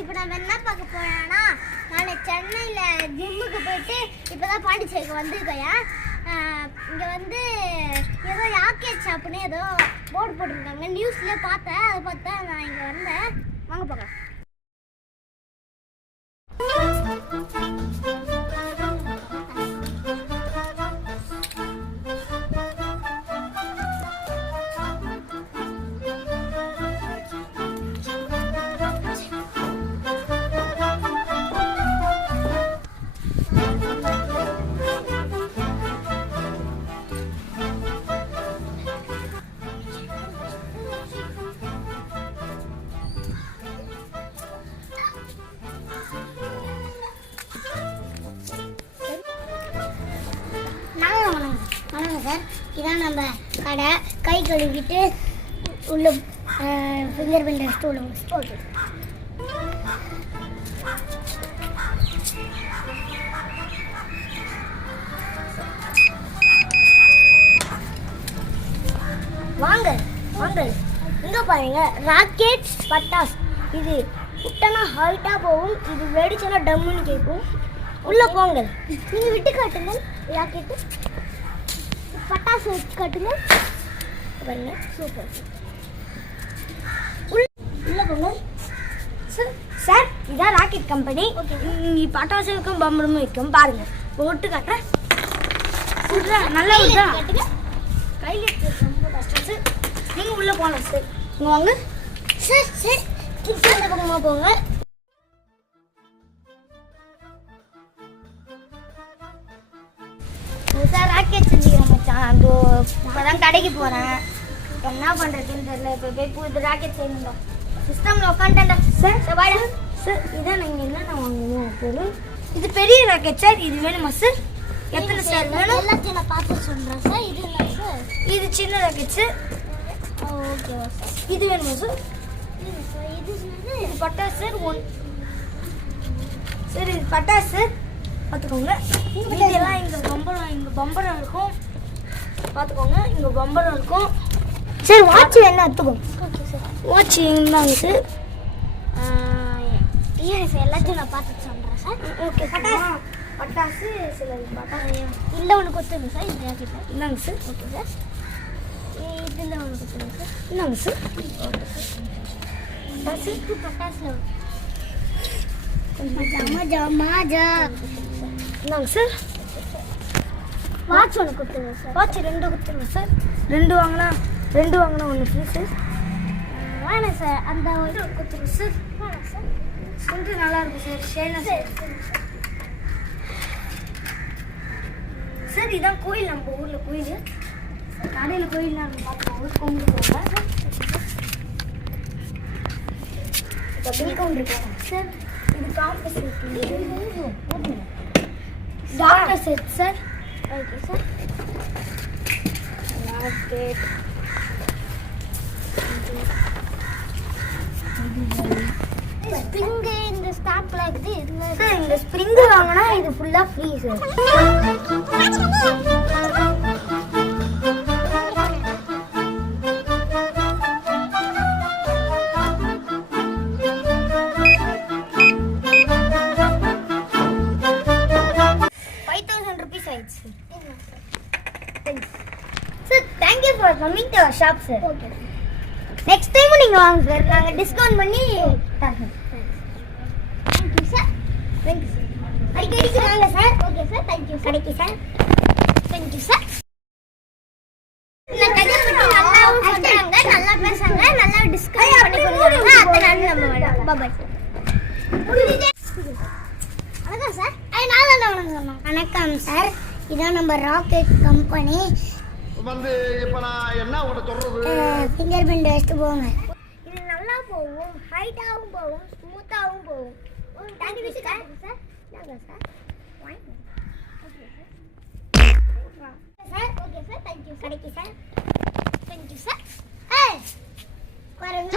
இப்போ நம்ம என்ன பார்க்க போறோம்னா நான் சென்னையில் ஜிம்முக்கு போயிட்டு இப்போ தான் பாண்டிச்சேரிக்கு வந்திருக்கேன். இங்கே வந்து ஏதோ ராக்கெட் ஷாப்னு ஏதோ போர்டு போட்டிருக்காங்க, நியூஸ்லேயே பார்த்தேன். அதை பார்த்தா நான் இங்கே வந்தேன். வாங்க பார்க்கலாம். வணக்கம் சார், இதான் நம்ம கடை. கை கழுவிட்டு உள்ள ஃபிங்கர் பிரிண்ட் டெஸ்ட் உள்ள போட்டு வாங்க வாங்க. இங்கே பாருங்க, ராக்கெட் பட்டாஸ். இது விட்டனா ஹைட்டாக போகும், இது வெடிச்சனா டம்முன்னு கேட்கும். உள்ளே போங்க, நீங்கள் விட்டு காட்டுங்க. ராக்கெட்டு பட்டாசு வச்சு காட்டுங்க. பாருங்க, சூப்பர். உள்ளே போங்க சார். சார், இதான் ராக்கெட் கம்பெனி. இங்கே பட்டாசு வைக்கும், பம்பரமும் வைக்கும். பாருங்க, போட்டு காட்டுறேன். நல்லா காட்டுங்க. கையில் ரொம்ப கஷ்டம் சார். நீங்கள் உள்ளே போகலாம் சார். இங்கே வாங்க சார். சார், கிட்ஸ் அந்த பக்கமாக போங்க. சார், ராக்கெட் செஞ்சுக்கிறேன் மச்சான். அது இப்போ தான் கடைக்கு போகிறேன். என்ன பண்ணுறதுன்னு தெரியல. இப்போ போய் புது ராக்கெட் செய்யணும். சிஸ்டமில் உட்காந்துட்டேன் சார். வாடா சார். இதான் நீங்கள் என்னென்ன வாங்கணும் பொருள். இது பெரிய ராக்கெட் சார். இது வேணுமா சார்? எத்தனை சார் வேணும்? எல்லாத்தையும் நான் பார்த்து சொல்கிறேன் சார். இது என்ன சார்? இது சின்ன ராக்கெட் சார். ஓகேவா சார்? இது வேணுமா சார்? இது பட்டாசு சார். சார், இது பட்டாசு சார். பார்த்துக்கோங்க. இதெல்லாம் இங்கே பம்பரம் இருக்கும். பார்த்துக்கோங்க, இங்கே பம்பரம் இருக்கும் சார். வாட்ச் வேணா எடுத்துக்கோங்க. Okay sir. வாட்ச் இருந்தாங்க சார். சார், எல்லாத்தையும் நான் பார்த்துட்டு சொல்கிறேன் சார். ஓகே. பட்டாசு சில பட்டாசு இல்லை ஒன்று கொடுத்துருங்க சார். இது யாக்கிட்ட இந்தாங்க சார். Okay sir. இது இல்லை ஒன்று கொடுத்துருங்க சார். இந்தாங்க சார். Okay sir. பட்டாசு பட்டாசில் இந்தாங்க சார். வாட்ச் ஒன்று கொடுத்துருங்க சார். வாட்ச் 2 கொடுத்துருங்க சார். 2 வாங்கினா ஒன்று ஃப்ரீ சார். வேணாம் சார், அந்த வந்து கொடுத்துருங்க சார். வேணாம் சார், கொஞ்சம் நல்லா இருக்கும் சார். ஷேனா சார். சார், இதான் கோயில். நம்ம ஊரில் கோயில். கடையில் கோயில் நம்ம பார்த்துக்கோங்க. கும்பிட்டு பில் கவுண்டர் போகணும் சார். இது compass doctor set sir. Okay sir. Rocket spring இந்த ஸ்டாப்ல இருக்குது சார். இந்த ஸ்ப்ரிங் வாங்கினா இது ஃபுல்லா free sir. Sir, thank you for coming to our shop, sir. Okay. Next time நீங்க வாங்க சார். நாங்க டிஸ்கவுண்ட் பண்ணி தரோம். Thank you, sir. Thank you, sir. அடிக்கடி வாங்க sir. Okay sir. Thank you, கடைக்கு சார். Thank you, sir. நான் கடைக்கு நல்லா சொல்றாங்க, நல்லா பேசுறாங்க, நல்லா டிஸ்கவுண்ட் பண்ணி கொடுக்குறாங்க. அதனால நம்ம வரலாம். Bye bye. வணக்கம் சார். வணக்கம் சார். இதான் நம்ம ராக்கெட் கம்பெனி. வந்து இப்போ நான் என்ன உங்கள்கிட்ட சொல்கிறது? ஃபிங்கர் பிரிண்ட் டெஸ்ட் போங்க. இது நல்லா போகும், ஹைட்டாகவும் போகும், ஸ்மூத்தாகவும் போகும். Thank you sir. நாங்கள் சார் வாங்க. Okay sir. Okay sir. Thank you. கடைக்கு சார். Thank you sir. ஏய், பாருங்க.